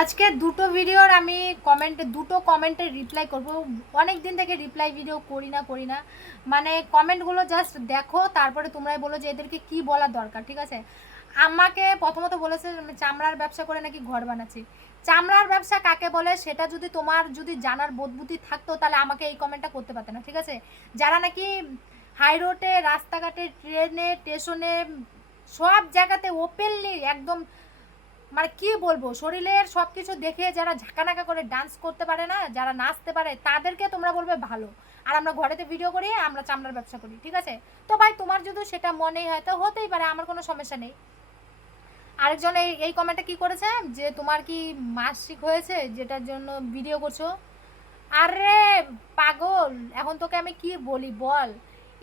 আজকে দুটো ভিডিওর আমি কমেন্টে দুটো কমেন্টের রিপ্লাই করব। অনেক দিন থেকে রিপ্লাই ভিডিও করি না করি না। মানে কমেন্টগুলো জাস্ট দেখো, তারপরে তোমরাই বলো যে এদেরকে কি বলার দরকার, ঠিক আছে? আমাকে প্রথমত বলেছে চামড়ার ব্যবসা করে নাকি ঘর বানাচ্ছি। চামড়ার ব্যবসা কাকে বলে সেটা যদি তোমার যদি জানার বোধবুদ্ধি থাকতো তাহলে আমাকে এই কমেন্টটা করতে পারতে না, ঠিক আছে? যারা নাকি হাই রোডে রাস্তাঘাটে ট্রেনে স্টেশনে সব জায়গাতে ওপেনলি একদম মানে কি বলব, শরীরের সব কিছু দেখে যারা ঝাঁকানাকা করে ডান্স করতে পারে না, যারা নাচতে পারে, তাদেরকে তোমরা বলবে ভালো। আর আমরা ঘরেতে ভিডিও করি, আমরা চামড়ার ব্যবসা করি, ঠিক আছে? তো ভাই, তোমার যদি সেটা মনেই হয়, তো হতেই পারে, আমার কোনো সমস্যা নেই। আরেকজন এই এই কমেন্টটা কি করেছে? যে তোমার কি মাসিক হয়েছে? যেটার জন্য ভিডিও করছ? আরে পাগল, এখন তোকে আমি কি বলি, বল।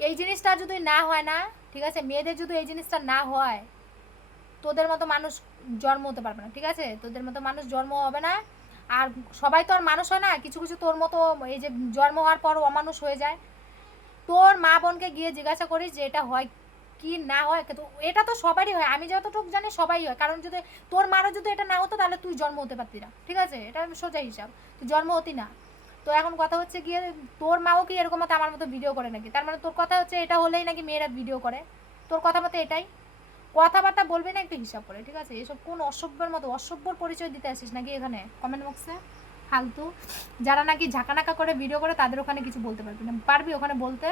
এই জিনিসটা যদি না হয় না, ঠিক আছে? মেয়েদের যদি এই জিনিসটা না হয় তোদের মতো মানুষ জন্ম হতে পারবে না, ঠিক আছে? তোদের মতো মানুষ জন্ম হবে না। আর সবাই তো আর মানুষ হয় না, কিছু কিছু তোর মতো এই যে জন্ম হওয়ার পর অমানুষ হয়ে যায়। তোর মা বোনকে গিয়ে জিজ্ঞাসা করিস যে এটা হয় কি না হয়, কিন্তু এটা তো সবারই হয়, আমি যতটুকু জানি সবাই হয়। কারণ যদি তোর মারও যদি এটা না হতো, তাহলে তুই জন্ম হতে পারতি না, ঠিক আছে? এটা সোজা হিসাব, তুই জন্ম হতি না। তো এখন কথা হচ্ছে গিয়ে তোর মাও কি এরকম মতো আমার মতো ভিডিও করে নাকি? তার মানে তোর কথা হচ্ছে এটা হলেই নাকি মেয়েরা ভিডিও করে। তোর কথা মতো এটাই। কথাবার্তা বলবি না, একটু হিসাব করে, ঠিক আছে? এসব কোন অসভ্যের মতো, অসভ্যর পরিচয় দিতে আসিস নাকি এখানে? কমেন্ট বক্সে ফালতু। যারা নাকি ঝাঁকানাকা করে ভিডিও করে, তাদের ওখানে কিছু বলতে পারবি না। পারবি ওখানে বলতে?